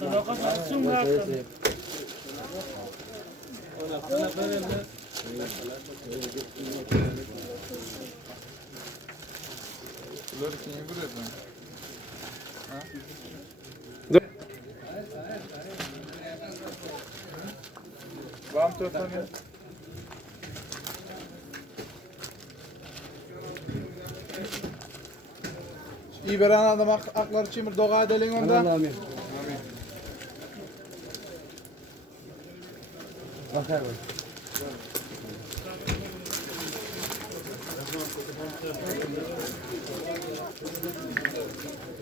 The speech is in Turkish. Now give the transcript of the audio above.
Bunları kim vuruyor lan? Ha? Var mı telefon ya? İyi veren adam ak aklar çimir doğa edelim onda. Amin. Bakar bak. Thank you.